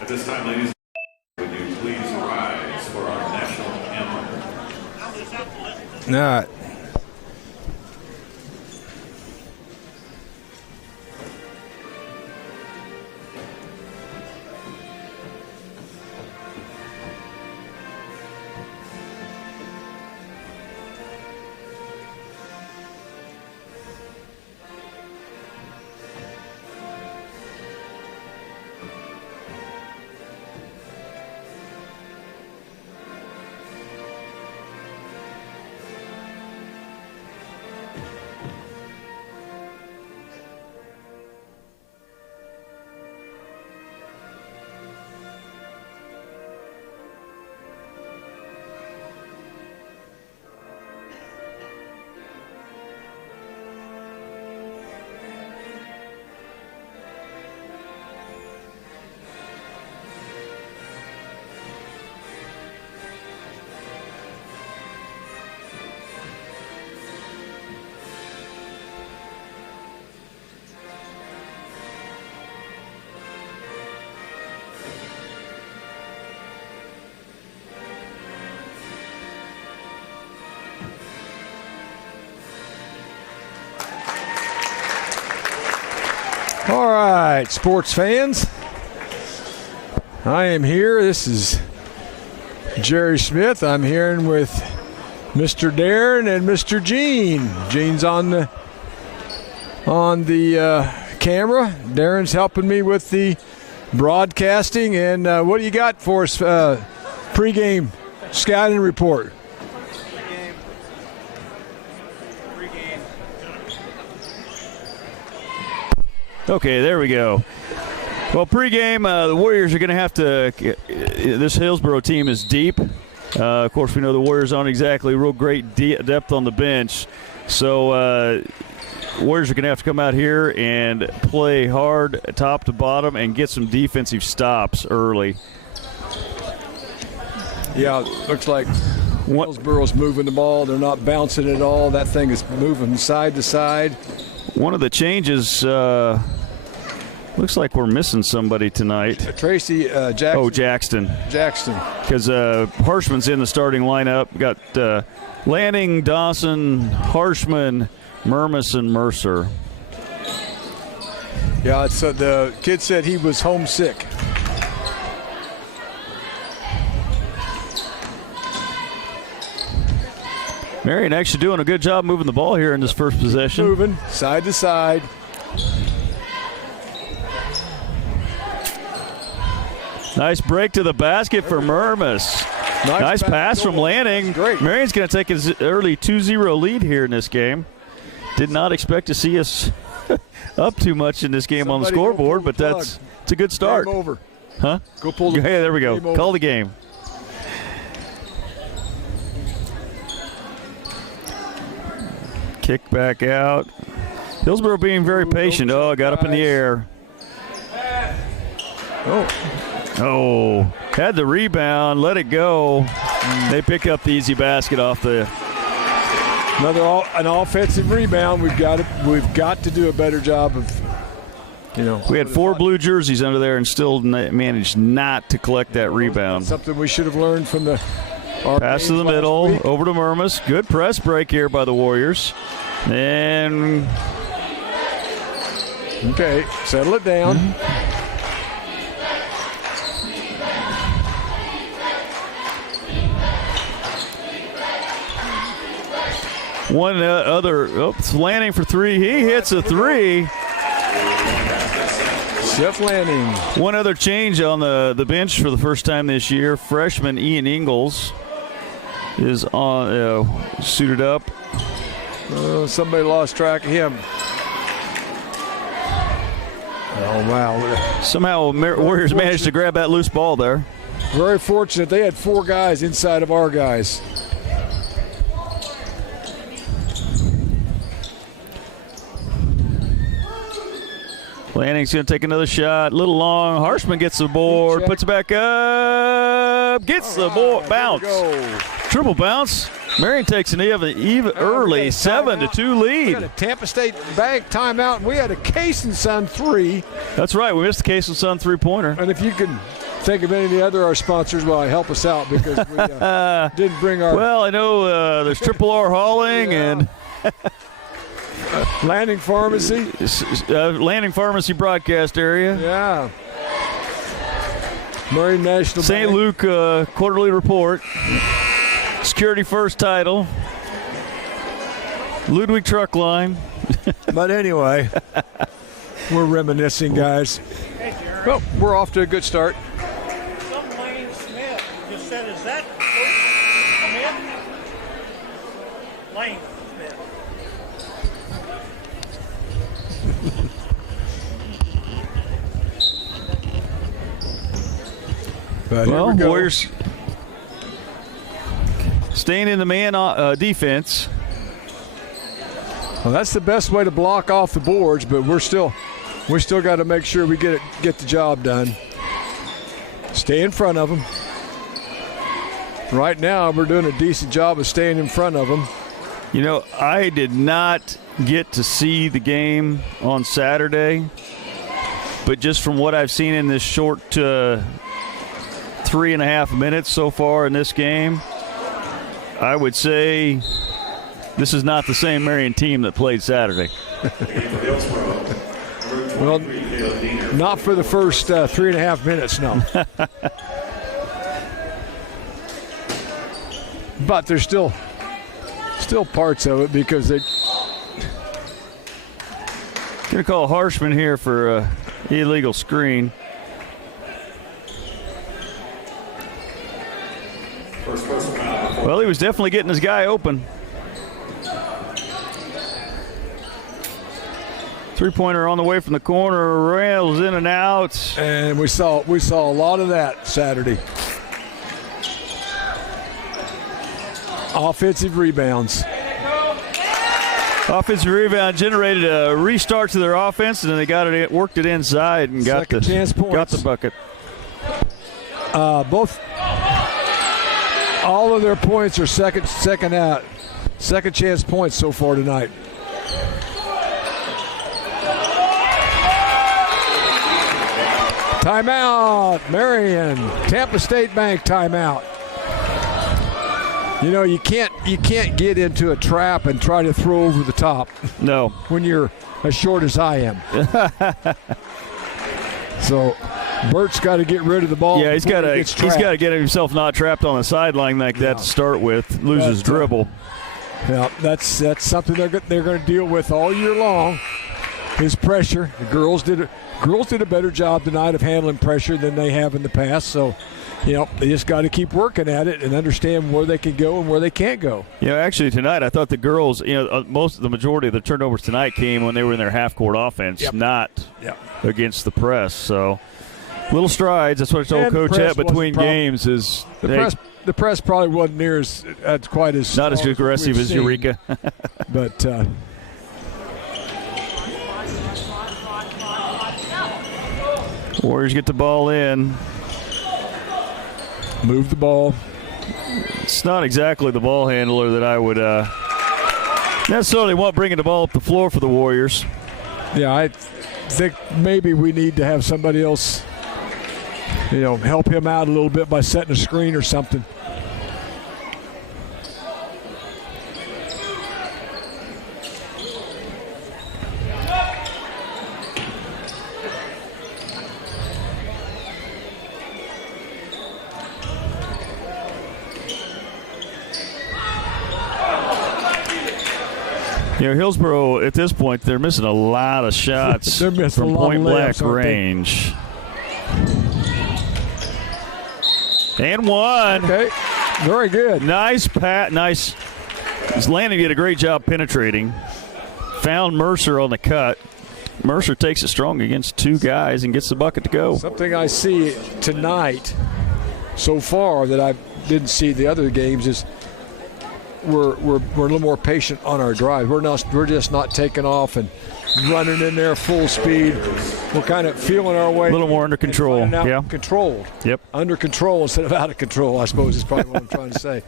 At this time, ladies, would you please rise for our national anthem? All right. All right, sports fans. I am here. This is Jerry Smith. I'm here with Mr. Darren and Mr. Gene. Gene's on the camera. Darren's helping me with the broadcasting. And what do you got for us? Pregame scouting report. Okay, there we go. Well, pregame, the Warriors are going to have to this Hillsboro team is deep. Of course, we know the Warriors aren't exactly real great depth on the bench. So Warriors are going to have to come out here and play hard top to bottom and get some defensive stops early. Yeah, looks like Hillsboro's moving the ball. They're not bouncing at all. That thing is moving side to side. One of the changes, looks like we're missing somebody tonight. Tracy Jackson. Oh, Jackson. Because Harshman's in the starting lineup. Got Lanning, Dawson, Harshman, Murmas, and Mercer. Yeah, so the kid said he was homesick. Marion actually doing a good job moving the ball here in this first possession. Moving side to side. Nice break to the basket for Murmas. Nice pass from Lanning. Great. Marion's going to take his early 2-0 lead here in this game. Did not expect to see us up too much in this game on the scoreboard, but it's a good start. Game over. Huh? Go pull the Hey, there we go. Call the game. Kick back out. Hillsboro being very patient. Oh, it got up in the air. Oh, had the rebound, let it go. They pick up the easy basket off the. An offensive rebound. We've got to do a better job of, We had 4 blue jerseys under there and still managed not to collect that rebound. Something we should have learned from the. Pass to the middle, over to Murmas. Good press break here by the Warriors. And. Okay, settle it down. One Lanning for 3. He hits a 3. Jeff Lanning. One other change on the bench for the first time this year. Freshman Ian Ingalls is on suited up. Somebody lost track of him. Oh, wow. Somehow Warriors managed to grab that loose ball there. Very fortunate. They had 4 guys inside of our guys. Lanning's going to take another shot. A little long. Harshman gets the board. Puts it back up. Gets the board. Bounce. Triple bounce. Marion takes an even early 7-2 lead. We had a Tampa State Bank timeout, and we had a Case and Son 3. That's right. We missed the Case and Son 3-pointer. And if you can think of any of our sponsors, well, help us out because we didn't bring our. Well, I know there's Triple R Hauling and Landing Pharmacy. Landing Pharmacy broadcast area. Yeah. Marion National St. Bank. Luke Quarterly Report. Security First title. Ludwig Truck Line. But anyway, we're reminiscing, guys. Well, we're off to a good start. Some Lane Smith just said, is that Smith? Lane Smith. But here Well, we go. Warriors staying in the man defense. Well, that's the best way to block off the boards, but we still got to make sure we get the job done. Stay in front of them. Right now, we're doing a decent job of staying in front of them. You know, I did not get to see the game on Saturday, but just from what I've seen in this short 3.5 minutes so far in this game, I would say this is not the same Marion team that played Saturday. Well, not for the first 3.5 minutes, no. But there's still parts of it because they. Going to call Harshman here for illegal screen. Well, he was definitely getting his guy open. Three-pointer on the way from the corner, rails in and out. And we saw a lot of that Saturday. Offensive rebounds. Offensive rebound generated a restart to their offense, and then they got it, worked it inside, and got Second chance points. Got the bucket. All of their points are second chance points so far tonight. Timeout, Marion. Tampa State Bank timeout. You know, you can't get into a trap and try to throw over the top. No. When you're as short as I am. So Bert's got to get rid of the ball. Yeah, he's got to get himself not trapped on the sideline like that to start with. Loses dribble. Yeah, that's something they're going to deal with all year long. His pressure. The girls did a better job tonight of handling pressure than they have in the past. So, you know, they just got to keep working at it and understand where they can go and where they can't go. You know, actually tonight I thought the girls, you know, the majority of the turnovers tonight came when they were in their half-court offense, not against the press. So, little strides. That's what I told Coach at between games is the press probably wasn't near as quite as not as aggressive as Eureka. But Warriors get the ball in. Move the ball. It's not exactly the ball handler that I would necessarily want bringing the ball up the floor for the Warriors. Yeah, I think maybe we need to have somebody else, you know, help him out a little bit by setting a screen or something. You know, Hillsboro, at this point, they're missing a lot of shots They're missing from a lot of point-blank layups, range. And one. Okay, very good. Nice pat. Nice. Landon did a great job penetrating. Found Mercer on the cut. Mercer takes it strong against two guys and gets the bucket to go. Something I see tonight so far that I didn't see the other games is we're a little more patient on our drive. We're just not taking off and running in there full speed. We're kind of feeling our way. A little more under control. Controlled. Yep. Under control instead of out of control, I suppose is probably what I'm trying to say.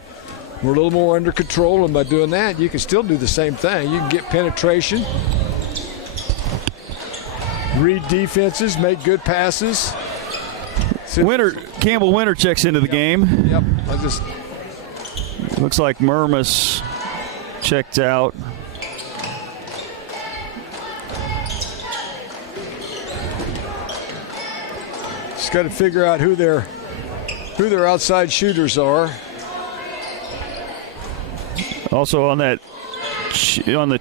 We're a little more under control, and by doing that, you can still do the same thing. You can get penetration, read defenses, make good passes. Campbell Winter checks into the game. Yep. Looks like Murmas checked out. Just got to figure out who their outside shooters are. Also on the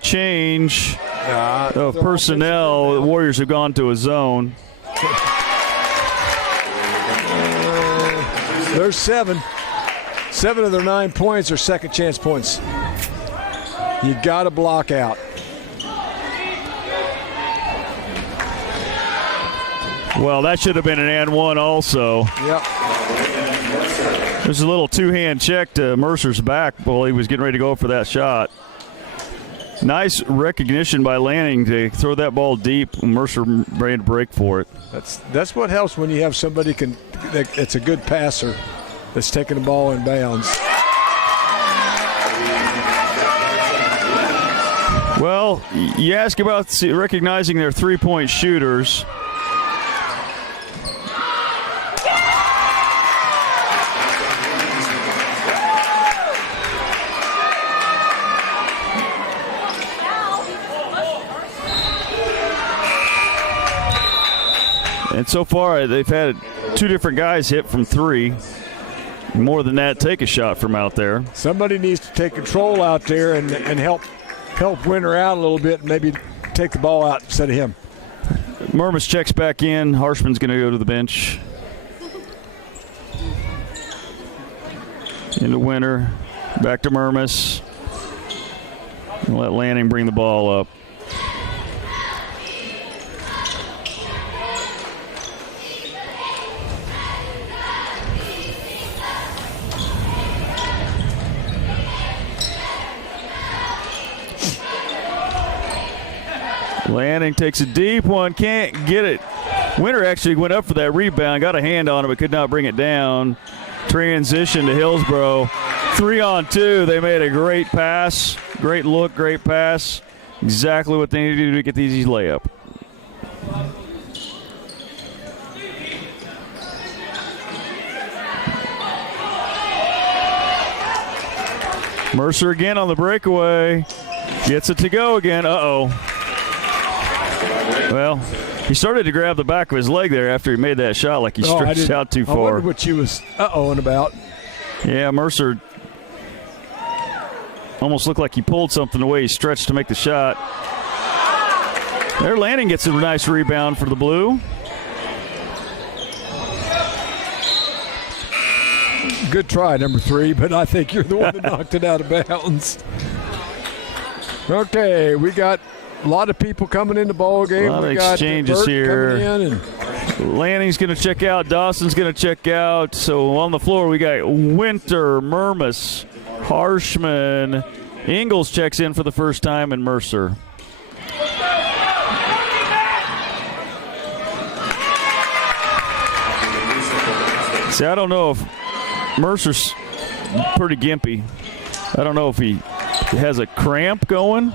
change of personnel, the Warriors have gone to a zone. There's 7. 7 of their 9 points are second chance points. You got to block out. Well, that should have been an and one also. Yep. There's a little two-hand check to Mercer's back while he was getting ready to go for that shot. Nice recognition by Lanning to throw that ball deep. Mercer ready to break for it. That's what helps when you have somebody that's a good passer that's taking the ball in bounds. Well, you ask about recognizing their three-point shooters. And so far, they've had 2 different guys hit from 3. More than that, take a shot from out there. Somebody needs to take control out there and help Winter out a little bit and maybe take the ball out instead of him. Murmas checks back in. Harshman's going to go to the bench. Into Winter. Back to Murmas. And let Lanning bring the ball up. Lanning takes a deep one, can't get it. Winter actually went up for that rebound, got a hand on it, but could not bring it down. Transition to Hillsboro. 3-on-2. They made a great pass. Great look, great pass. Exactly what they need to do to get the easy layup. Mercer again on the breakaway. Gets it to go again. Uh-oh. Well, he started to grab the back of his leg there after he made that shot like he stretched out too far. I wondered what she was uh-ohing about. Yeah, Mercer almost looked like he pulled something away. He stretched to make the shot. There, Lanning gets a nice rebound for the Blue. Good try, number 3, but I think you're the one that knocked it out of bounds. Okay, we got a lot of people coming in the ball game. A lot of exchanges here. Lanning's going to check out. Dawson's going to check out. So on the floor, we got Winter, Murmas, Harshman. Ingles checks in for the first time, and Mercer. See, I don't know if Mercer's pretty gimpy. I don't know if he has a cramp going.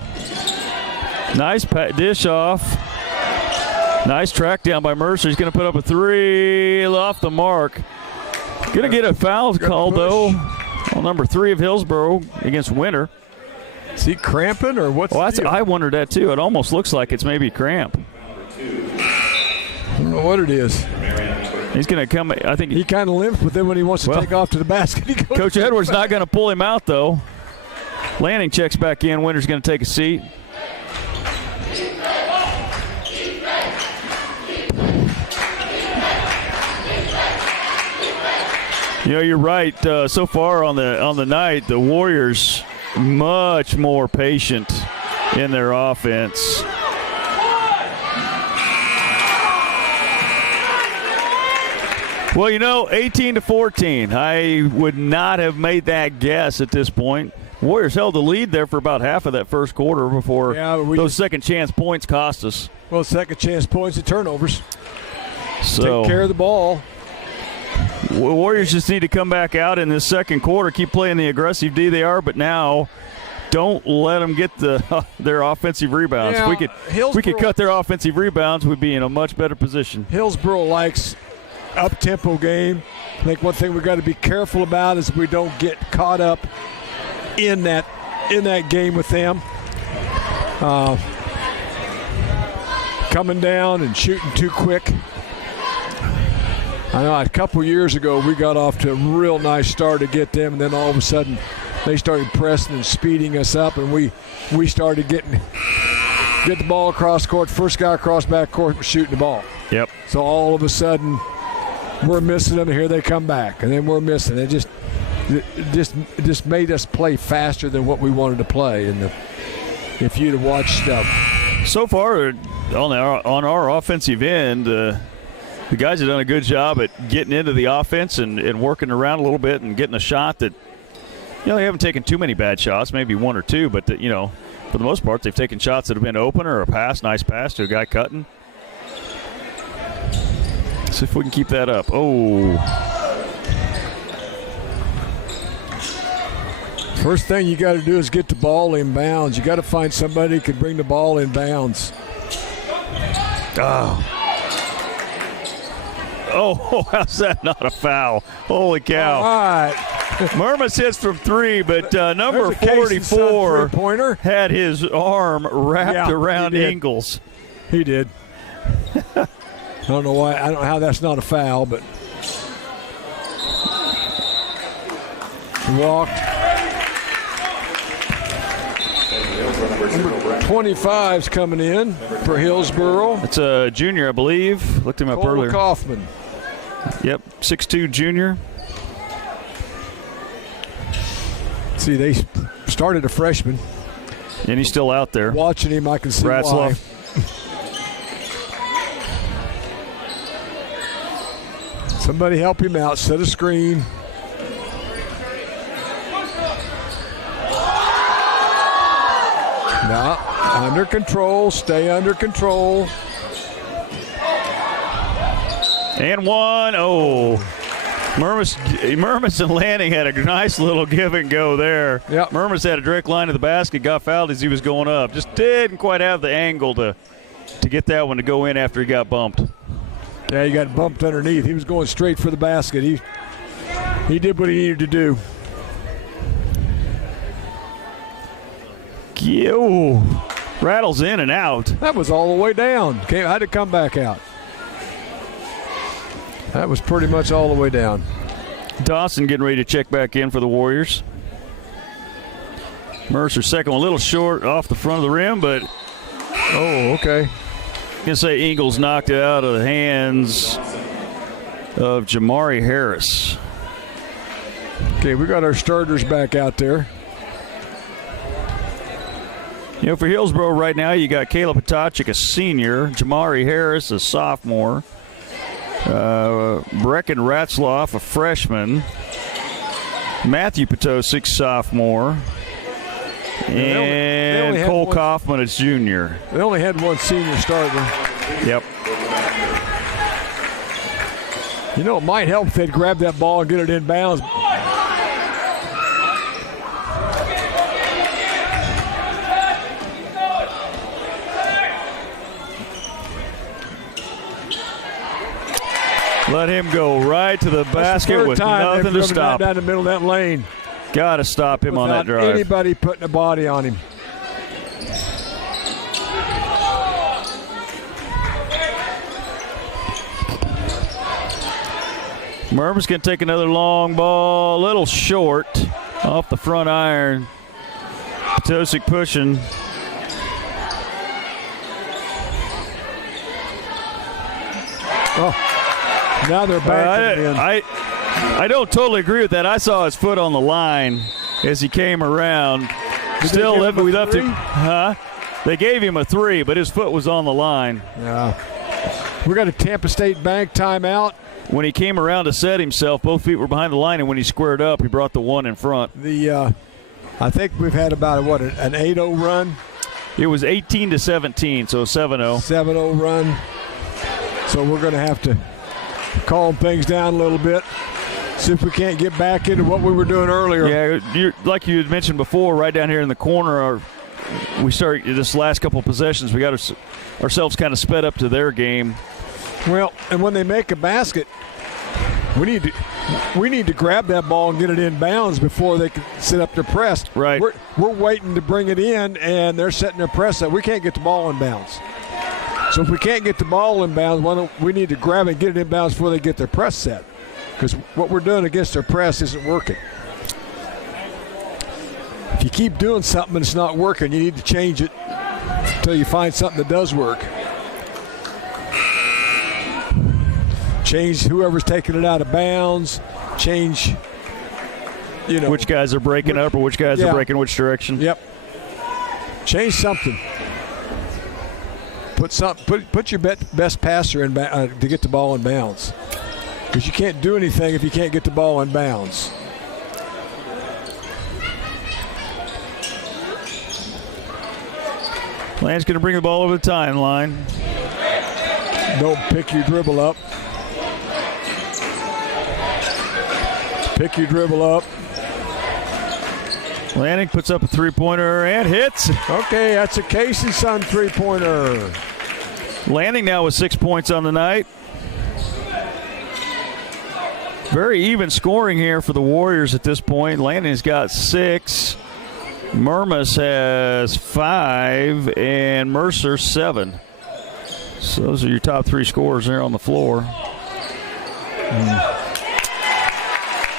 Nice dish off. Nice track down by Mercer. He's going to put up a 3 off the mark. Going to get a foul called, though, on number 3 of Hillsboro against Winter. Is he cramping or what's the deal? I wondered that, too. It almost looks like it's maybe cramp. I don't know what it is. He's going to come. I think he kind of limps, but then when he wants to take off to the basket, he goes. Coach Edwards not going to pull him out, though. Lanning checks back in. Winter's going to take a seat. You know, you're right. So far on the night, the Warriors much more patient in their offense. Well, you know, 18-14. I would not have made that guess at this point. Warriors held the lead there for about half of that first quarter before those second chance points cost us. Well, second chance points and turnovers. So take care of the ball. Warriors just need to come back out in this second quarter, keep playing the aggressive D they are, but now don't let them get their offensive rebounds. Yeah, if we could cut their offensive rebounds, we'd be in a much better position. Hillsboro likes up-tempo game. I think one thing we've got to be careful about is we don't get caught up in that game with them. Coming down and shooting too quick. I know a couple years ago we got off to a real nice start to get them, and then all of a sudden they started pressing and speeding us up, and we started get the ball across court. First guy across back court was shooting the ball. Yep. So all of a sudden we're missing them, and here they come back, and then we're missing. It just made us play faster than what we wanted to play. And if you'd have watched so far on our offensive end, the guys have done a good job at getting into the offense and working around a little bit and getting a shot that, they haven't taken too many bad shots, maybe one or two, but for the most part they've taken shots that have been open or a nice pass to a guy cutting. See if we can keep that up. Oh. First thing you got to do is get the ball in bounds. You got to find somebody who can bring the ball in bounds. Oh, how's that not a foul? Holy cow. All right. Murmas hits from three, but number 44 had his arm wrapped around Ingles. He did. I don't know why. I don't know how that's not a foul, but he walked. Number 25's coming in for Hillsboro. It's a junior, I believe. Looked him up Cole earlier. Kaufman. Yep, 6'2" junior. See, they started a freshman. And he's still out there. Watching him, I can see Ratzlaff. why. Somebody help him out. Set a screen. Now, under control. Stay under control. And one. Oh. Murmas and Lanning had a nice little give and go there. Yep. Murmas had a direct line to the basket, got fouled as he was going up. Just didn't quite have the angle to get that one to go in after he got bumped. Yeah, he got bumped underneath. He was going straight for the basket. He did what he needed to do. Yo, rattles in and out. That was all the way down. Had to come back out. That was pretty much all the way down. Dawson getting ready to check back in for the Warriors. Mercer second one, a little short off the front of the rim, but okay. I'm going to say Ingles knocked it out of the hands of Jamari Harris. Okay, we got our starters back out there. For Hillsboro right now, you got Caleb Potachik, a senior, Jamari Harris, a sophomore, Brecken Ratzlaff, a freshman, Matthew Potosik, sophomore, and Cole Kaufman, a junior. They only had one senior starter. Yep. It might help if they'd grab that ball and get it in bounds. Let him go right to the basket with nothing to stop. Down the middle of that lane. Got to stop him on that drive. Anybody putting a body on him. Murman's going to take another long ball, a little short off the front iron. Potosik pushing. Now they're back in. I don't totally agree with that. I saw his foot on the line as he came around. Still we left him. They gave him a 3, but his foot was on the line. Yeah. We got a Tampa State Bank timeout. When he came around to set himself, both feet were behind the line, and when he squared up, he brought the one in front. I think we've had about an 8-0 run. It was 18-17, so 7-0. 7-0 run. So we're going to have to calm things down a little bit. See if we can't get back into what we were doing earlier. Yeah, like you had mentioned before, right down here in the corner, we started this last couple of possessions. We got ourselves kind of sped up to their game. Well, and when they make a basket, we need to grab that ball and get it in bounds before they can set up their press. Right. We're waiting to bring it in, and they're setting their press up. We can't get the ball in bounds. So if we can't get the ball in bounds, we need to grab it and get it in bounds before they get their press set. Because what we're doing against their press isn't working. If you keep doing something and it's not working, you need to change it until you find something that does work. Change whoever's taking it out of bounds. Change, which guys are breaking up or which guys are breaking which direction. Yep. Change something. Put your best passer in to get the ball in bounds. Because you can't do anything if you can't get the ball in bounds. Land's going to bring the ball over the timeline. Don't pick your dribble up. Pick your dribble up. Lanning puts up a three-pointer and hits. Okay, that's a Casey Sun three-pointer. Lanning now with 6 points on the night. Very even scoring here for the Warriors at this point. Lanning's got 6. Murmas has 5, and Mercer 7. So those are your top 3 scorers there on the floor.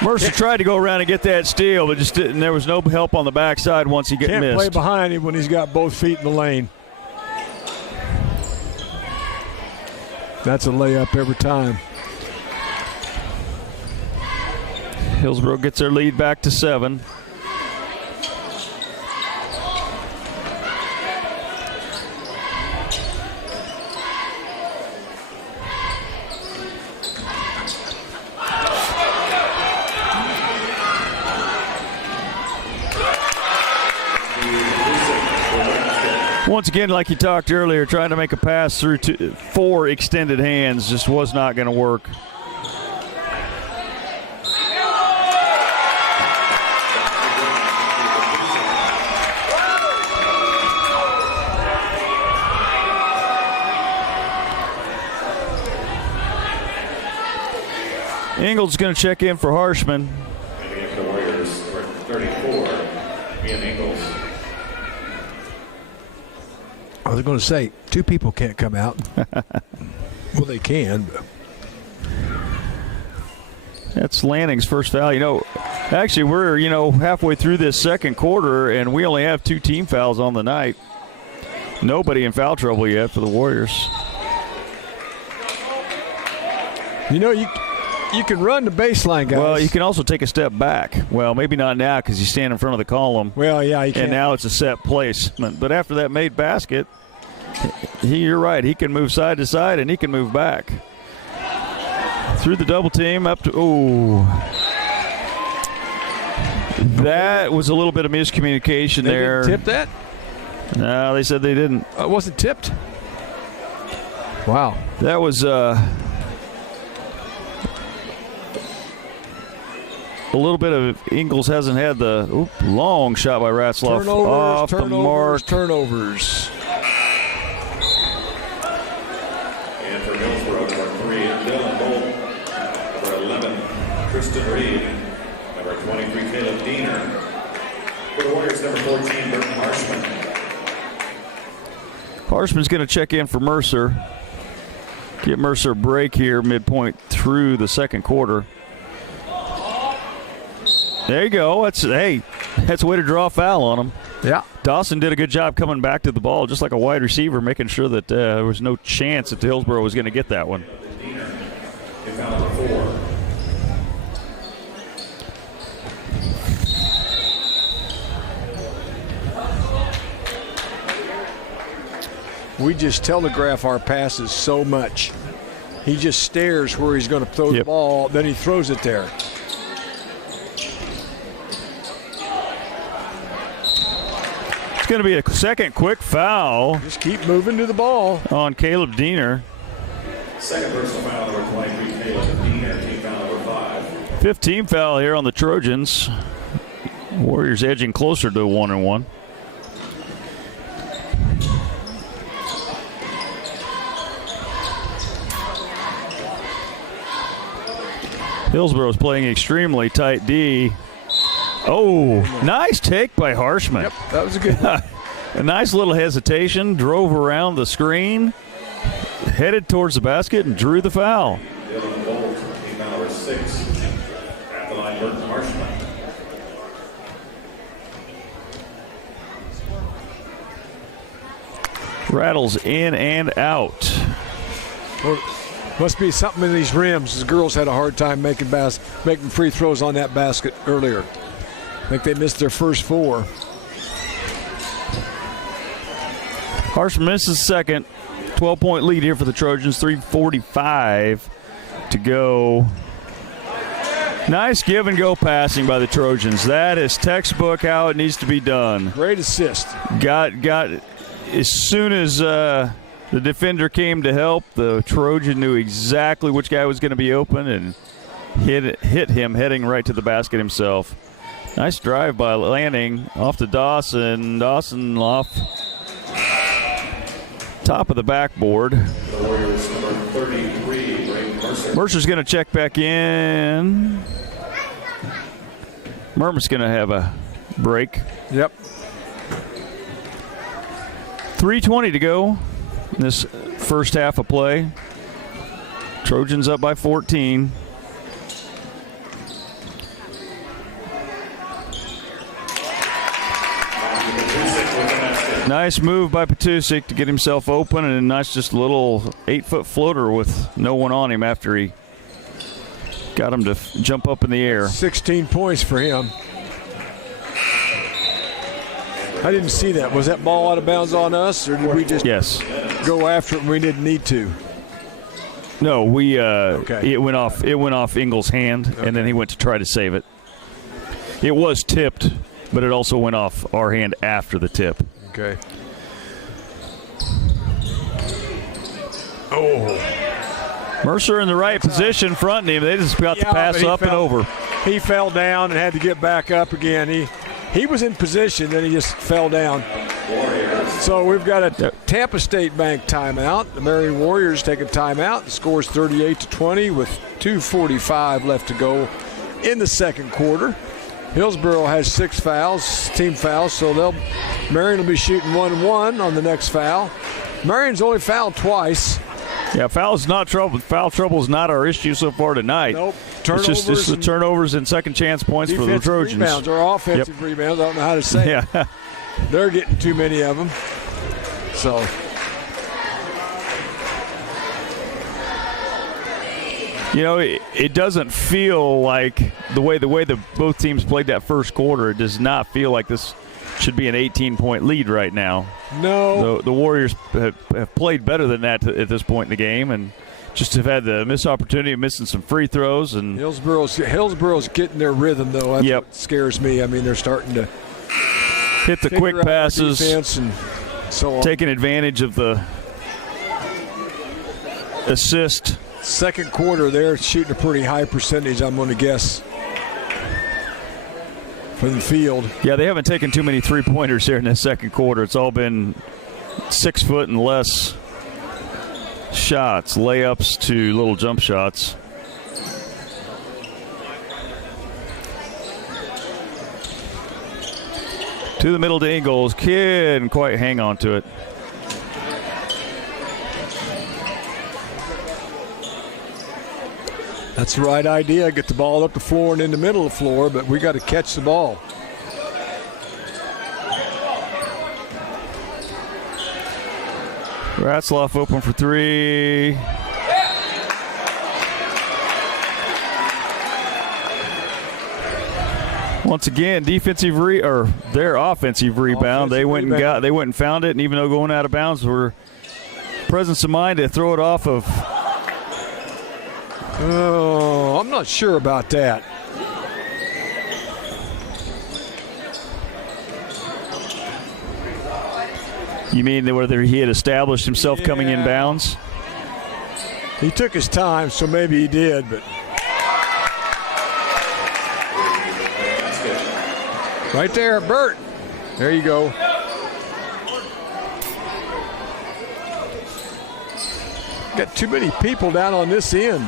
Mercer tried to go around and get that steal, but just didn't. There was no help on the backside once he missed. Can't play behind him when he's got both feet in the lane. That's a layup every time. Hillsboro gets their lead back to 7. Once again, like you talked earlier, trying to make a pass through 4 extended hands just was not going to work. Ingles going to check in for Harshman. Checking in for the Warriors, number 34, Ian Ingles. I was going to say, 2 people can't come out. Well, they can. But. That's Lanning's first foul. Actually, we're, halfway through this second quarter, and we only have 2 team fouls on the night. Nobody in foul trouble yet for the Warriors. You can run the baseline, guys. Well, you can also take a step back. Well, maybe not now because you stand in front of the column. Well, yeah, you can. And now it's a set placement. But after that made basket, you're right. He can move side to side and he can move back. Through the double team up to that was a little bit of miscommunication there. They didn't tip that? No, they said they didn't. It wasn't tipped? Wow. That was a little bit of Ingles hasn't had the long shot by Ratzlaff off the mark. Turnovers. And for Hillsboro, number 3, Dylan Bolt. Number 11, Tristan Reed. Number 23, Caleb Diener. For the Warriors, number 14, Burton Harshman. Harshman's going to check in for Mercer. Get Mercer a break here midpoint through the second quarter. There you go. That's a way to draw a foul on him. Yeah. Dawson did a good job coming back to the ball, just like a wide receiver, making sure that there was no chance that Hillsboro was going to get that one. We just telegraph our passes so much. He just stares where he's going to throw the ball, then he throws it there. It's going to be a second quick foul. Just keep moving to the ball. On Caleb Diener. Second personal foul, number 23, Caleb Diener, team foul number 5. Fifth team foul here on the Trojans. Warriors edging closer to 1-1. Hillsboro's playing extremely tight D. Oh, nice take by Harshman. Yep, that was a good one. A nice little hesitation, drove around the screen, headed towards the basket, and drew the foul. Dylan Gold, team number 6. At the line, Burton Marshman. Rattles in and out. Well, must be something in these rims. The girls had a hard time making free throws on that basket earlier. I think they missed their first 4. Harshman misses second. 12-point lead here for the Trojans. 3:45 to go. Nice give-and-go passing by the Trojans. That is textbook how it needs to be done. Great assist. Got as soon as the defender came to help, the Trojan knew exactly which guy was going to be open and hit him heading right to the basket himself. Nice drive by Lanning off to Dawson. Dawson off top of the backboard. The Warriors number 33, Ray Mercer. Mercer's going to check back in. Mercer's going to have a break. Yep. 3:20 to go in this first half of play. Trojans up by 14. Nice move by Petusik to get himself open, and a nice just little 8-foot floater with no one on him after he got him to jump up in the air. 16 points for him. I didn't see that. Was that ball out of bounds on us, or did we just go after it and we didn't need to? No, we it went off Ingles' hand, and then he went to try to save it. It was tipped, but it also went off our hand after the tip. Okay. Oh. Mercer in the right position, fronting him. They just got the pass up and over. He fell down and had to get back up again. He was in position, then he just fell down. So we've got a Tampa State Bank timeout. The Marion Warriors take a timeout. The score's 38-20 with 2:45 left to go in the second quarter. Hillsboro has 6 fouls, team fouls, so Marion will be shooting 1-1 on the next foul. Marion's only fouled twice. Yeah, foul trouble is not our issue so far tonight. Nope. It's just the turnovers and second chance points for the Trojans. Rebounds or offensive rebounds. I don't know how to say it. They're getting too many of them. So. You know, it doesn't feel like the way both teams played that first quarter. It does not feel like this should be an 18-point lead right now. No. The Warriors have played better than that at this point in the game, and just have had the missed opportunity of missing some free throws. And Hillsboro's getting their rhythm, though. That's what scares me. I mean, they're starting to hit the quick passes, and so on. Taking advantage of the assist. Second quarter, they're shooting a pretty high percentage, I'm going to guess, from the field. Yeah, they haven't taken too many three-pointers here in the second quarter. It's all been 6 foot and less shots, layups to little jump shots. To the middle to Ingles. Couldn't quite hang on to it. That's the right idea. Get the ball up the floor and in the middle of the floor, but we got to catch the ball. Ratzloff open for 3. Once again, their offensive rebound. They went and found it, and even though going out of bounds, were presence of mind to throw it off of. Oh, I'm not sure about that. You mean whether he had established himself coming in bounds? He took his time, so maybe he did, but Right there, Bert. There you go. Got too many people down on this end.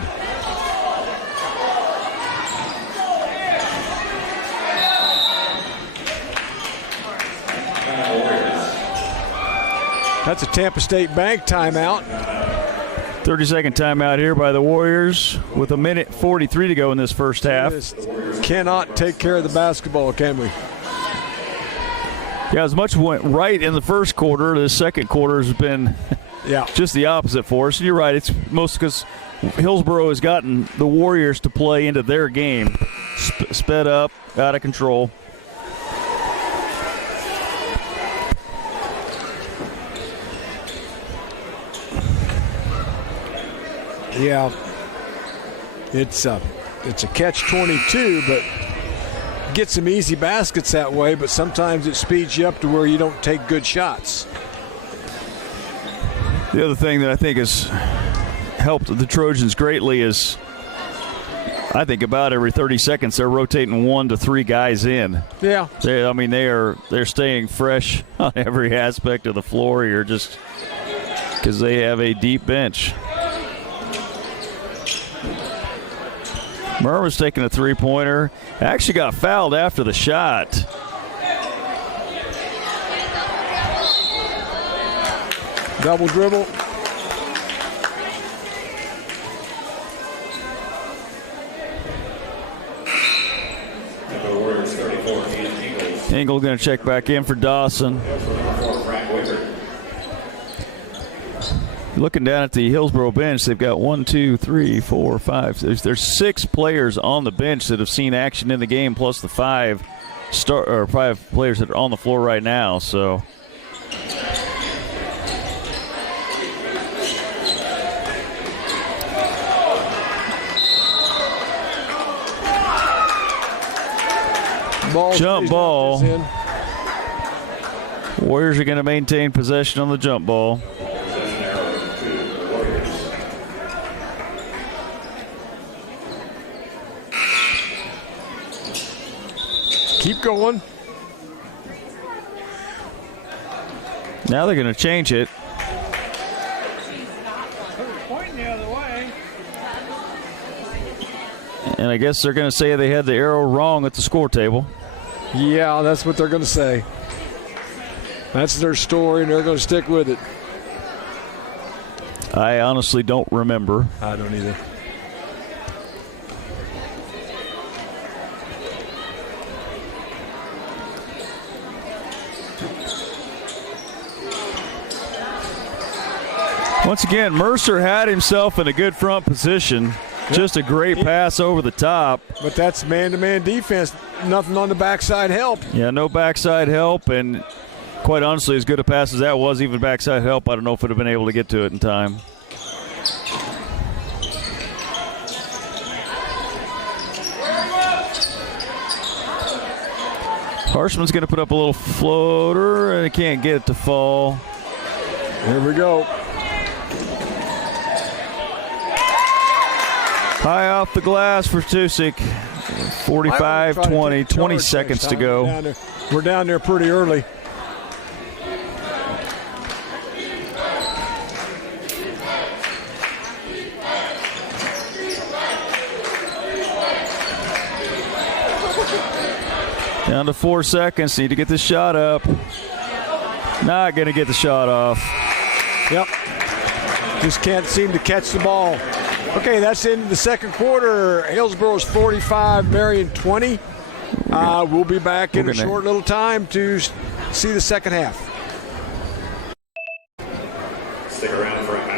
That's a Tampa State Bank timeout. 30-second timeout here by the Warriors with 1:43 to go in this first half. Cannot take care of the basketball, can we? Yeah, as much went right in the first quarter, the second quarter has been just the opposite for us. And you're right, it's mostly because Hillsboro has gotten the Warriors to play into their game. Sped up, out of control. Yeah, it's a catch-22, but get some easy baskets that way, but sometimes it speeds you up to where you don't take good shots. The other thing that I think has helped the Trojans greatly is I think about every 30 seconds they're rotating 1 to 3 guys in. Yeah. They're staying fresh on every aspect of the floor here just because they have a deep bench. Murr was taking a three-pointer. Actually got fouled after the shot. Double dribble. Engel going to check back in for Dawson. Looking down at the Hillsboro bench, they've got 1, 2, 3, 4, 5. There's 6 players on the bench that have seen action in the game, plus the 5 players that are on the floor right now. So. Jump ball. Warriors are going to maintain possession on the jump ball. Keep going. Now they're going to change it. Pointing the other way. And I guess they're going to say they had the arrow wrong at the score table. Yeah, that's what they're going to say. That's their story, and they're going to stick with it. I honestly don't remember. I don't either. Once again, Mercer had himself in a good front position. Just a great pass over the top. But that's man-to-man defense. Nothing on the backside help. Yeah, no backside help. And quite honestly, as good a pass as that was, even backside help, I don't know if it would have been able to get to it in time. Harshman's going to put up a little floater, and he can't get it to fall. Here we go. High off the glass for Tusick. 45-20, 20 seconds to go. We're down there pretty early. Down to 4 seconds. Need to get the shot up. Not going to get the shot off. Yep. Just can't seem to catch the ball. Okay, that's the end of the second quarter. Hillsboro's 45, Marion 20. We'll be back in a short little time to see the second half. Stick around for a half.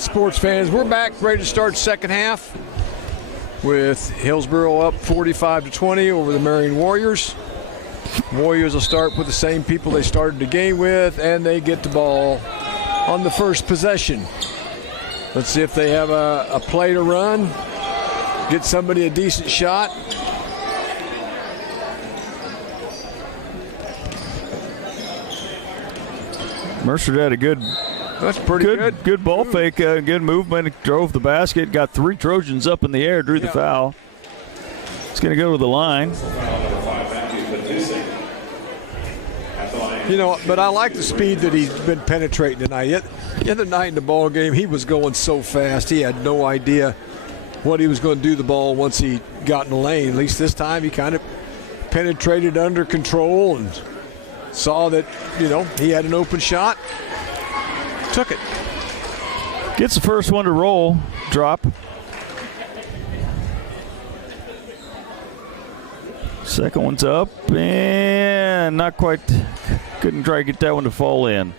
right, sports fans, we're back, ready to start second half with Hillsboro up 45-20 over the Marion Warriors. Warriors will start with the same people they started the game with, and they get the ball on the first possession. Let's see if they have a play to run, get somebody a decent shot. Mercer had a good That's pretty good. Good ball fake, good movement, drove the basket, got 3 Trojans up in the air, drew the foul. It's going to go to the line. You know, but I like the speed that he's been penetrating tonight. The other night in the ball game, he was going so fast. He had no idea what he was going to do the ball once he got in the lane. At least this time, he kind of penetrated under control and saw that, you know, he had an open shot. Took it. Gets the first one to roll, drop. Second one's up and not quite, couldn't try to get that one to fall in.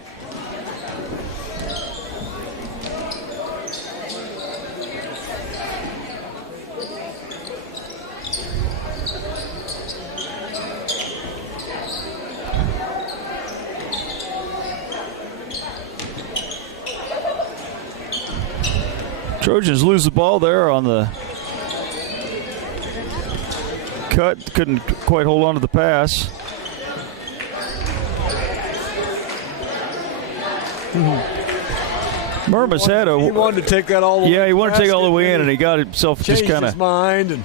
Trojans lose the ball there on the cut. Couldn't quite hold on to the pass. Murmas had a. He wanted to take that all the way. Yeah, he wanted to take it all the way in, and he got himself just kind of. His mind and.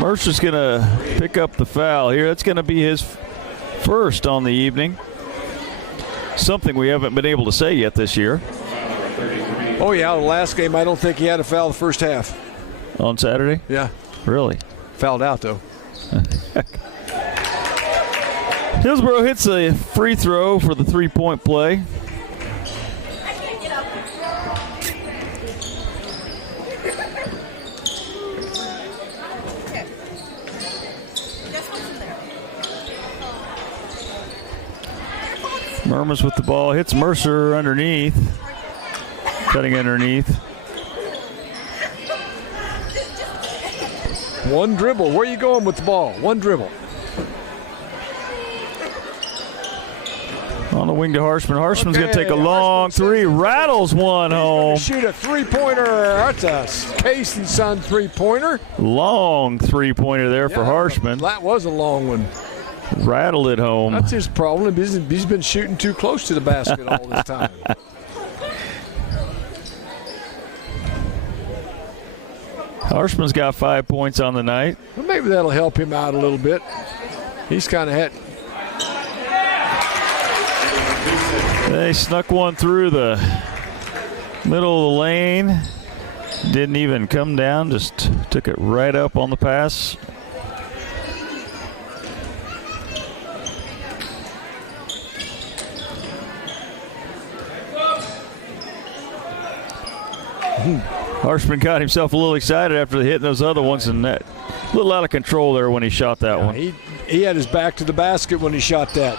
Mercer's going to pick up the foul here. That's going to be his first on the evening. Something we haven't been able to say yet this year. Oh, yeah, the last game, I don't think he had a foul the first half. On Saturday? Yeah. Really? Fouled out, though. Hillsboro hits a free throw for the three-point play. Murmas with the ball, hits Mercer underneath, cutting underneath. One dribble. Where are you going with the ball? One dribble. On the wing to Harshman. Harshman's going to take a long three, rattles one home. Shoot a three-pointer. That's a Case and Son three-pointer. Long three-pointer there for Harshman. That was a long one. Rattled it home. That's his problem. He's been shooting too close to the basket all this time. Harshman's got 5 points on the night. Well, maybe that'll help him out a little bit. He's kind of had. They snuck one through the middle of the lane. Didn't even come down, just took it right up on the pass. Harshman got himself a little excited after hitting those other ones, and that a little out of control there when he shot that one. He had his back to the basket when he shot that.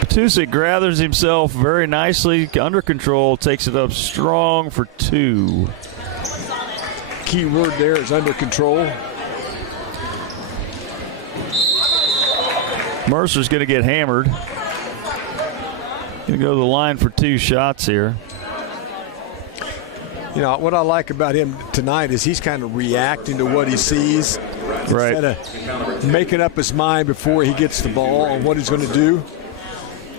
Patusik gathers himself very nicely, under control, takes it up strong for 2. Key word there is under control. Mercer's going to get hammered. Going to go to the line for 2 shots here. You know, what I like about him tonight is he's kind of reacting to what he sees. Right. Instead of making up his mind before he gets the ball on what he's going to do.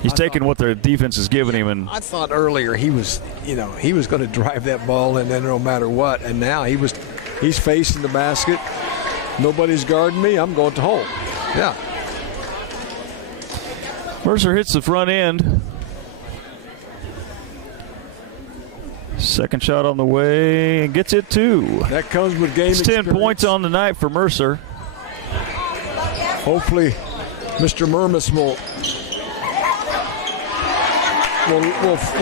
He's taking what the defense is giving him. And I thought earlier he was going to drive that ball in there no matter what. And now he's facing the basket. Nobody's guarding me. I'm going to hole. Yeah. Mercer hits the front end. Second shot on the way, and gets it 2. That comes with game it's 10 experience. points on the night for Mercer. Hopefully, Mr. Murmas will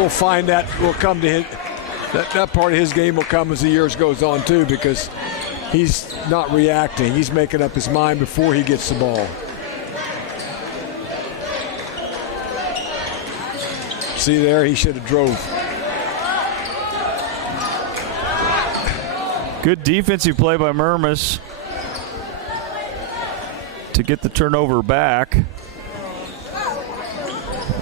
find that will come to his that part of his game will come as the years goes on too, because he's not reacting. He's making up his mind before he gets the ball. See there, he should have drove. Good defensive play by Murmas to get the turnover back.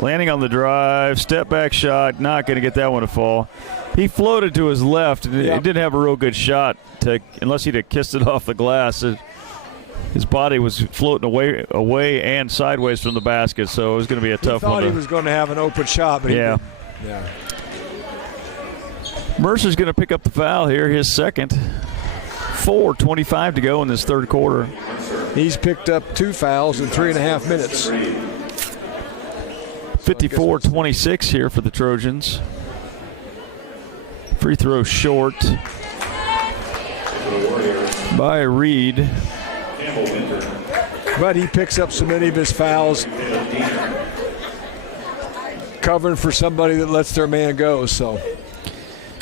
Landing on the drive, step back shot, not going to get that one to fall. He floated to his left. He didn't have a real good shot unless he'd have kissed it off the glass. His body was floating away and sideways from the basket, so it was going to be a tough one. He thought he was going to have an open shot, but he didn't. Yeah. Mercer's going to pick up the foul here, his second. 4:25 to go in this third quarter. He's picked up 2 fouls in 3.5 minutes. 54-26 here for the Trojans. Free throw short by Reed. But he picks up so many of his fouls covering for somebody that lets their man go. So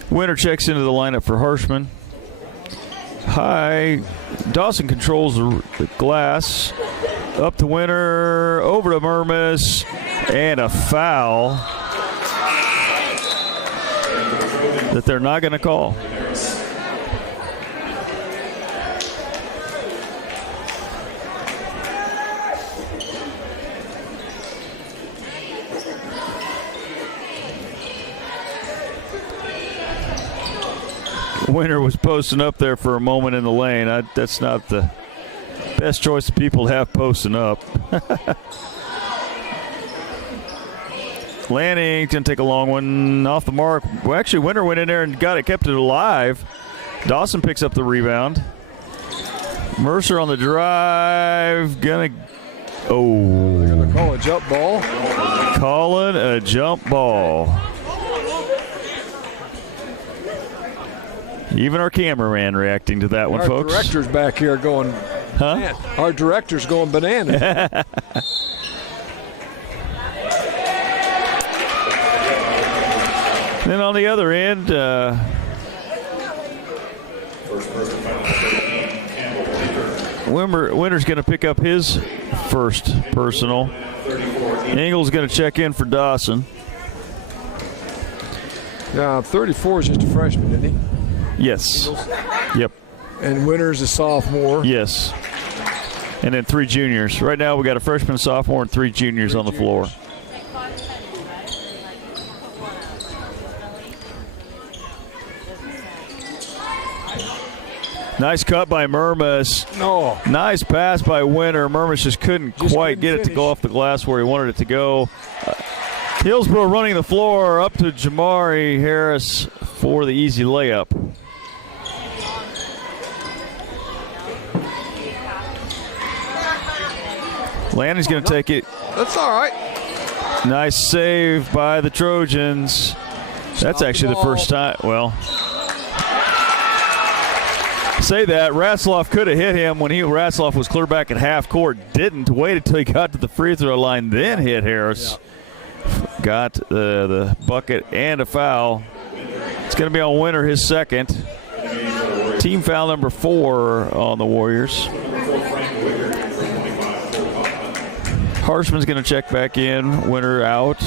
Winter checks into the lineup for Harshman. Dawson controls the glass. Up to Winter, over to Murmas, and a foul that they're not going to call. Winter was posting up there for a moment in the lane. That's not the best choice of people to have posting up. Lanning didn't take a long one off the mark. Well, actually, Winter went in there and kept it alive. Dawson picks up the rebound. Mercer on the drive. They're gonna call a jump ball. Calling a jump ball. Even our cameraman reacting to that one, folks. Our director's back here going, huh? Our director's going bananas. Then on the other end, Winter's going to pick up his first personal. Engel's going to check in for Dawson. 34 is just a freshman, isn't he? Yes. Yep. And Winter's a sophomore. Yes. And then 3 juniors. Right now we got a freshman, sophomore, and 3 juniors on the floor. Nice cut by Murmas. No. Nice pass by Winter. Murmas just couldn't quite get it to go off the glass where he wanted it to go. Hillsboro running the floor up to Jamari Harris for the easy layup. Lanning's going to take it. That's all right. Nice save by the Trojans. That's actually the first time. Well, say that. Ratzloff could have hit him when Ratzloff was clear back at half court. Didn't. Wait until he got to the free throw line, then hit Harris. Yeah. Got the bucket and a foul. It's going to be on Winter, his second. Team foul number 4 on the Warriors. Harshman's going to check back in. Winter out.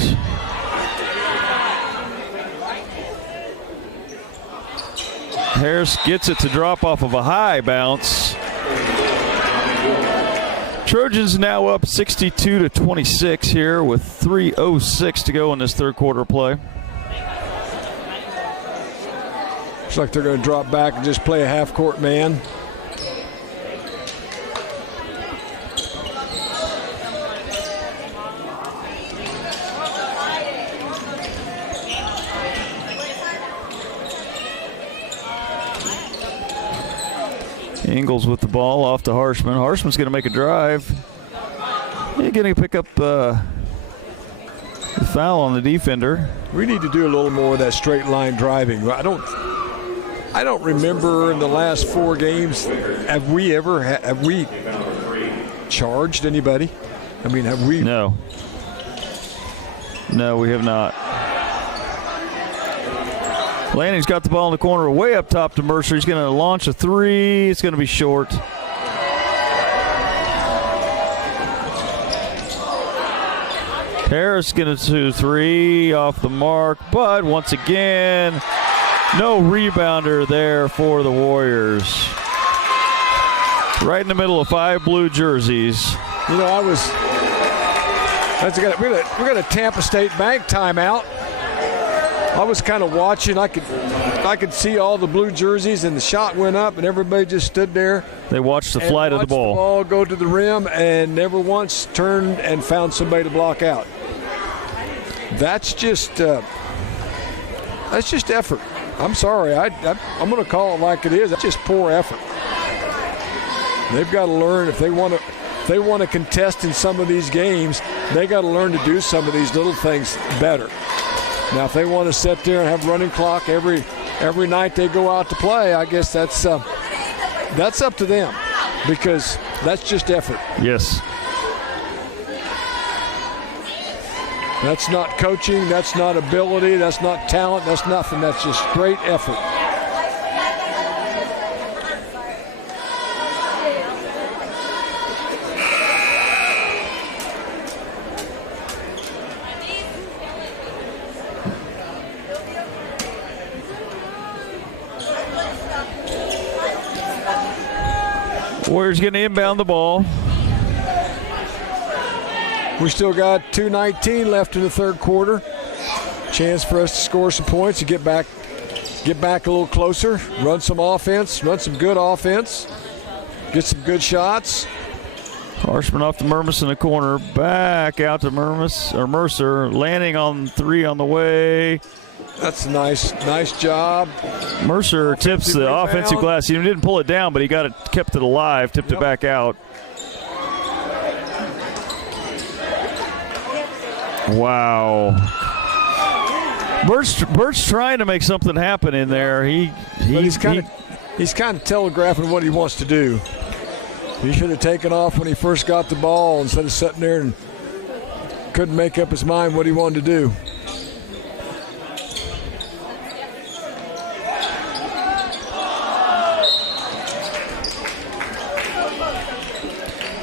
Harris gets it to drop off of a high bounce. Trojans now up 62-26 here with 3:06 to go in this third quarter play. Looks like they're going to drop back and just play a half-court man. Ingles with the ball off to Harshman. Harshman's going to make a drive. He's going to pick up the foul on the defender. We need to do a little more of that straight line driving. I don't remember in the last 4 games have we charged anybody? I mean, have we? No, we have not. Lanning's got the ball in the corner way up top to Mercer. He's going to launch a three. It's going to be short. Harris going to do three off the mark, but once again, no rebounder there for the Warriors. Right in the middle of 5 blue jerseys. You know, we got a Tampa State Bank timeout. I was kind of watching. I could see all the blue jerseys, and the shot went up, and everybody just stood there. They watched the flight of the ball. The ball go to the rim, and never once turned and found somebody to block out. That's just effort. I'm sorry. I'm going to call it like it is. That's just poor effort. They've got to learn if they want to contest in some of these games. They got to learn to do some of these little things better. Now, if they want to sit there and have running clock every night they go out to play, I guess that's up to them, because that's just effort. Yes. That's not coaching. That's not ability. That's not talent. That's nothing. That's just straight effort. Warriors going to inbound the ball. We still got 2:19 left in the third quarter. Chance for us to score some points and get back a little closer, run some offense, run some good offense, get some good shots. Harshman off to Mermis in the corner, back out to Mercer, landing on three on the way. That's a nice job. Mercer tips the offensive glass. He didn't pull it down, but he kept it alive, tipped it back out. Wow. Bert's trying to make something happen in there. He's kind of telegraphing what he wants to do. He should have taken off when he first got the ball instead of sitting there and couldn't make up his mind what he wanted to do.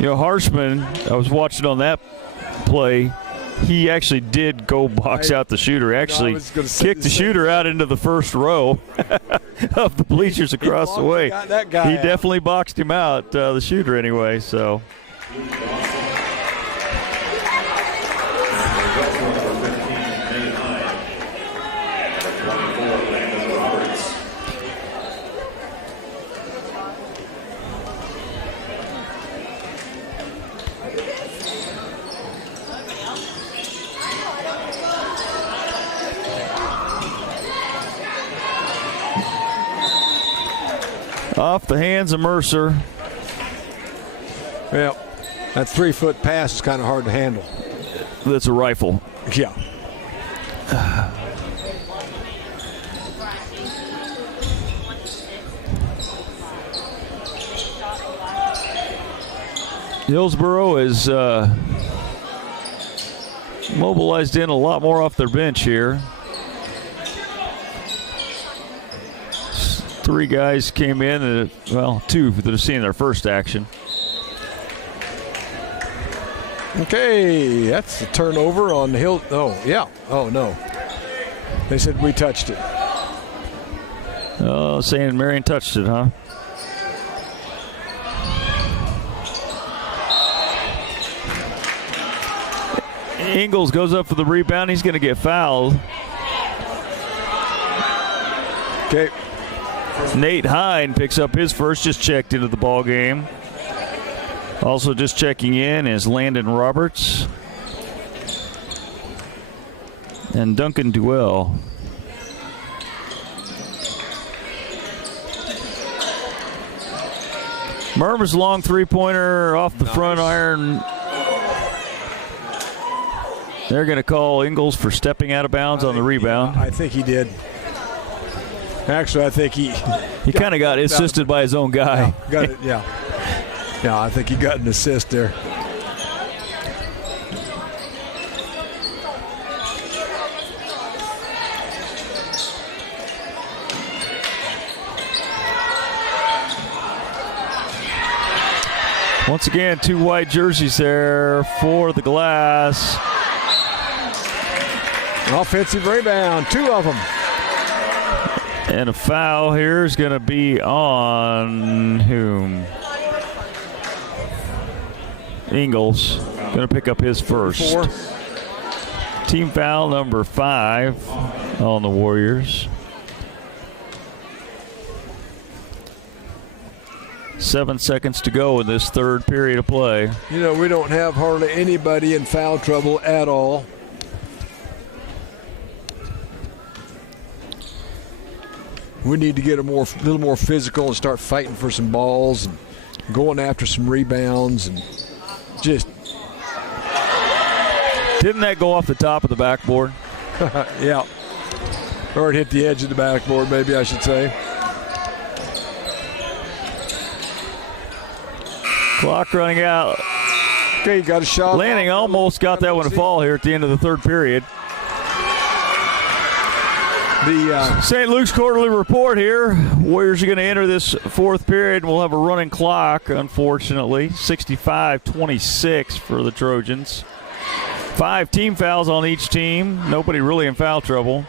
You know, Harshman, I was watching on that play. He actually did go box out the shooter. Actually kicked the shooter out into the first row of the bleachers across the way. He definitely boxed him out, the shooter anyway. So. Off the hands of Mercer. Well, that 3-foot pass is kind of hard to handle. That's a rifle. Yeah. Hillsboro is mobilized in a lot more off their bench here. 3 guys came in, two that have seen their first action. Okay, that's a turnover on the Hill. Oh, yeah. Oh, no. They said we touched it. Oh, saying Marion touched it, huh? Ingles goes up for the rebound. He's going to get fouled. Okay. Nate Hine picks up his first, just checked into the ball game. Also just checking in is Landon Roberts and Duncan Duell. Mervis long three-pointer off the front iron. They're going to call Ingles for stepping out of bounds on the rebound. I think he did. Actually, I think he kind of got assisted by his own guy. Yeah, got it, yeah. Yeah, I think he got an assist there. Once again, 2 white jerseys there for the Glass. Offensive rebound, 2 of them. And a foul here is going to be on whom? Ingles. Going to pick up his first. 4. Team foul number 5 on the Warriors. 7 seconds to go in this third period of play. You know, we don't have hardly anybody in foul trouble at all. We need to get a little more physical and start fighting for some balls and going after some rebounds and just. Didn't that go off the top of the backboard? Yeah. Or it hit the edge of the backboard, maybe I should say. Clock running out. Okay, you got a shot. Lanning almost got that one to fall here at the end of the third period. The St. Luke's Quarterly Report here. Warriors are going to enter this fourth period. We'll have a running clock, unfortunately. 65-26 for the Trojans. 5 team fouls on each team. Nobody really in foul trouble.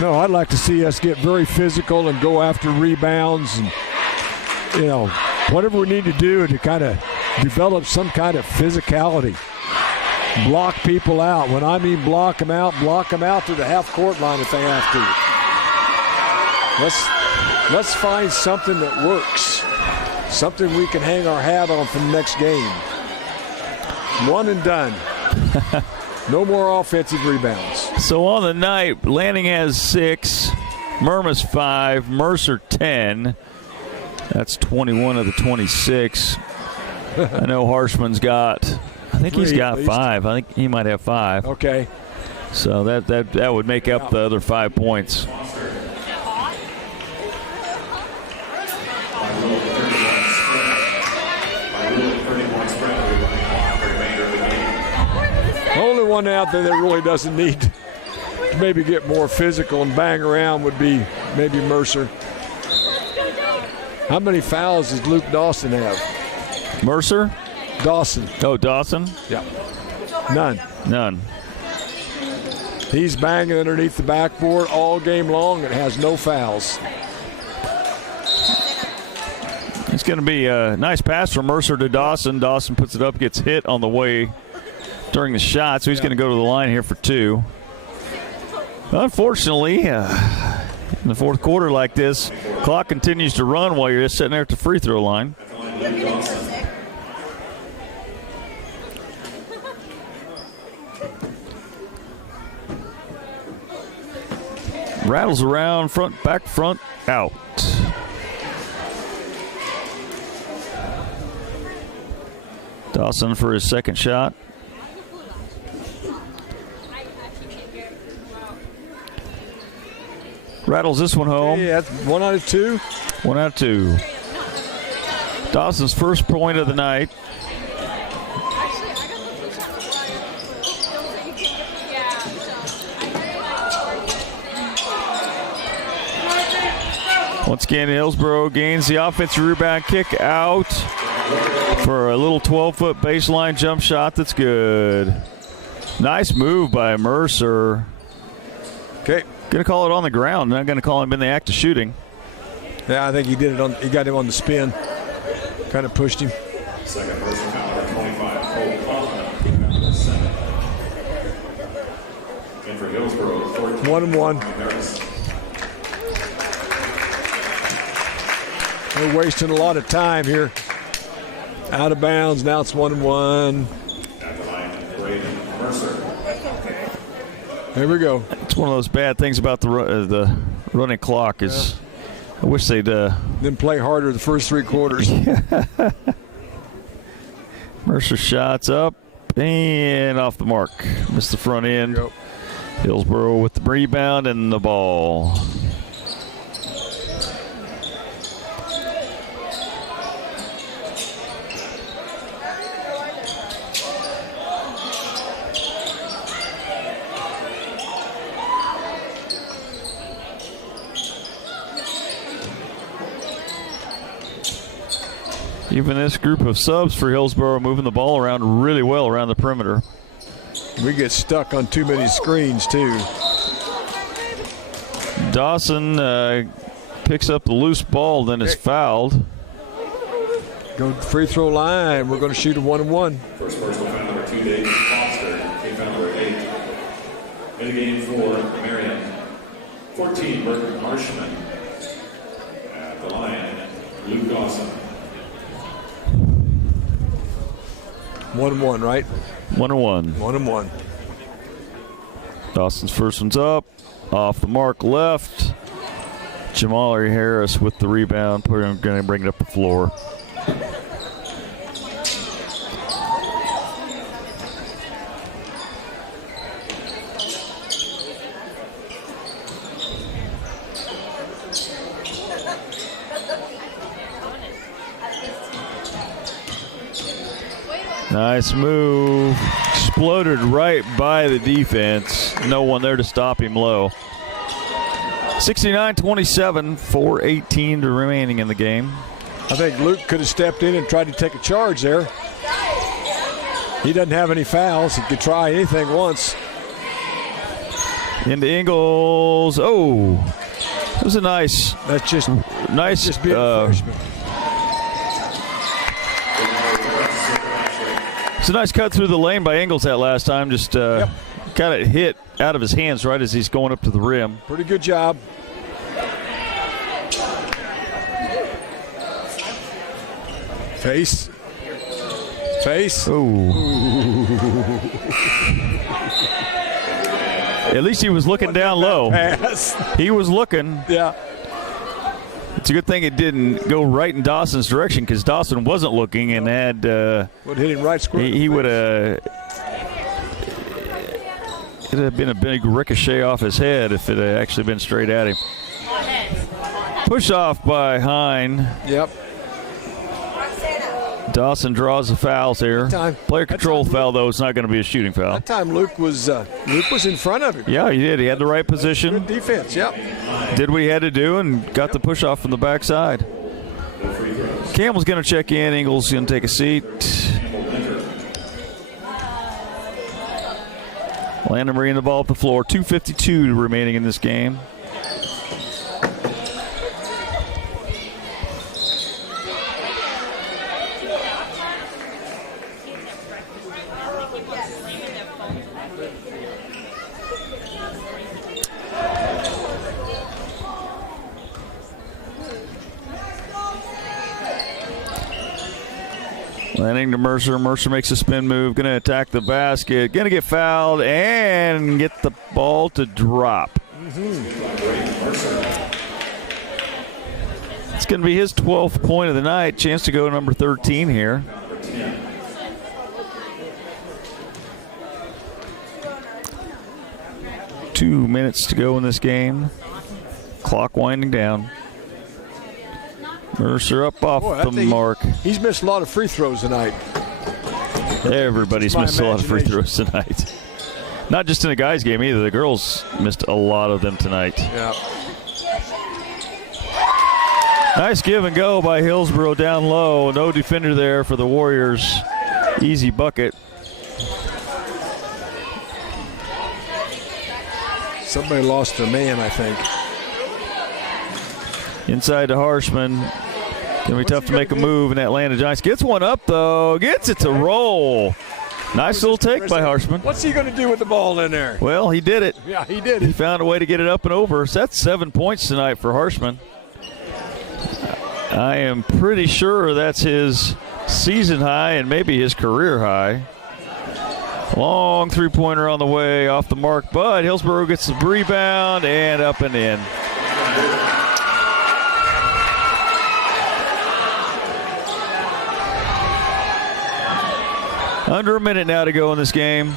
No, I'd like to see us get very physical and go after rebounds and, you know, whatever we need to do to kind of develop some kind of physicality. Block people out. When I mean block them out to the half-court line if they have to. Let's find something that works, something we can hang our hat on for the next game. One and done. No more offensive rebounds. So on the night, Lanning has 6, Murmas 5, Mercer 10. That's 21 of the 26. I know Harshman's got, I think he's got 5. I think he might have 5. Okay. So that would make up the other 5 points. The only one out there that really doesn't need to maybe get more physical and bang around would be maybe Mercer. How many fouls does Luke Dawson have? Mercer? Dawson. Oh, Dawson? Yeah. None. He's banging underneath the backboard all game long and has no fouls. It's going to be a nice pass from Mercer to Dawson. Dawson puts it up, gets hit on the way during the shot, so he's going to go to the line here for 2. Unfortunately, in the fourth quarter like this, clock continues to run while you're just sitting there at the free throw line. Rattles around, front, back, front, out. Dawson for his second shot. Rattles this one home. Yeah, that's 1 out of 2. 1 out of 2. Dawson's first point of the night. Once again, Hillsboro gains the offensive rebound, kick out for a little 12-foot baseline jump shot that's good. Nice move by Mercer. Okay. Going to call it on the ground. Not going to call him in the act of shooting. Yeah, I think he did it he got him on the spin. Kind of pushed him. Second person foul, number 25, Cole Kaufman, number 7. And for Hillsboro, 14. 1 and 1. They're wasting a lot of time here. Out of bounds. Now it's 1 and 1. At the line, Braden Mercer. There we go. It's one of those bad things about the running clock is I wish they'd Then play harder the first 3 quarters. Mercer shots up and off the mark. Missed the front end. Hillsboro with the rebound and the ball. Even this group of subs for Hillsboro moving the ball around really well around the perimeter. We get stuck on too many screens, too. Dawson picks up the loose ball, then is fouled. Go to the free throw line. We're going to shoot a 1-1. First personal foul number 2, David Foster. Team foul number 8. In the game for Marion. 14, Burton Harshman. At the line, Luke Dawson. 1-1, right? 1-1. 1-1. Dawson's first one's up. Off the mark left. Jamali Harris with the rebound. Going to bring it up the floor. Nice move. Exploded right by the defense. No one there to stop him low. 69-27, 4:18 remaining in the game. I think Luke could have stepped in and tried to take a charge there. He doesn't have any fouls. He could try anything once. Into Ingles. Oh, it was a nice. That's just nice. Just being a freshman. It's a nice cut through the lane by Ingles that last time. Just got it hit out of his hands right as he's going up to the rim. Pretty good job. Face. Oh. At least he was looking down low. Pass. He was looking. Yeah. It's a good thing it didn't go right in Dawson's direction because Dawson wasn't looking and had. Would hit him right square. He would have. It would have been a big ricochet off his head if it had actually been straight at him. Push off by Hine. Yep. Dawson draws the fouls here. Player control foul, though. It's not going to be a shooting foul. That time Luke was in front of him. Yeah, he did. He had the right position. Good defense, yep. Did what he had to do and got the push off from the backside. Campbell's going to check in. Ingles going to take a seat. Landon bringing the ball up the floor. 2:52 remaining in this game. Landing to Mercer. Mercer makes a spin move. Going to attack the basket. Going to get fouled and get the ball to drop. It's going to be his 12th point of the night. Chance to go number 13 here. Two minutes to go in this game. Clock winding down. Mercer up off the mark. He's missed a lot of free throws tonight. Everybody's missed a lot of free throws tonight. Not just in the guys' game either. The girls missed a lot of them tonight. Yeah. Nice give and go by Hillsboro down low. No defender there for the Warriors. Easy bucket. Somebody lost their man, I think. Inside to Harshman. Gonna be tough to make a move in Atlanta Giants. Gets one up though. Gets it to roll. Nice little take by Harshman. What's he going to do with the ball in there? Well, he did it. Yeah, he did. He found a way to get it up and over. So that's 7 points tonight for Harshman. I am pretty sure that's his season high and maybe his career high. Long three-pointer on the way, off the mark, but Hillsboro gets the rebound and up and in. Under a minute now to go in this game.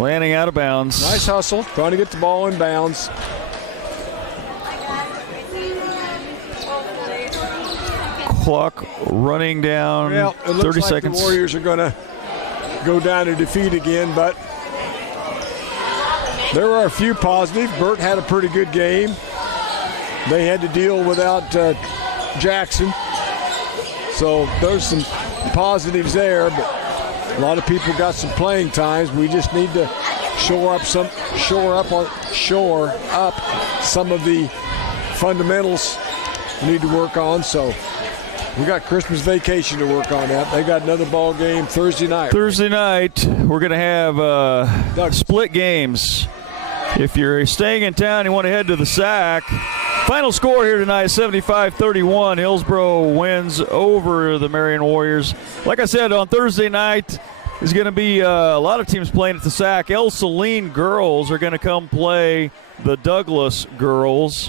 Landing out of bounds. Nice hustle, trying to get the ball in bounds. Clock running down. Well, it looks 30 like seconds. The Warriors are going to go down to defeat again, but there were a few positives. Burt had a pretty good game. They had to deal without Jackson. So there's some positives there, but a lot of people got some playing times. We just need to shore up some of the fundamentals we need to work on. So we got Christmas vacation to work on that. They got another ball game Thursday night. Thursday night, we're going to have split games. If you're staying in town, you want to head to the SAC. Final score here tonight, 75-31. Hillsboro wins over the Marion Warriors. Like I said, on Thursday night is going to be a lot of teams playing at the SAC. El Saline girls are going to come play the Douglas girls.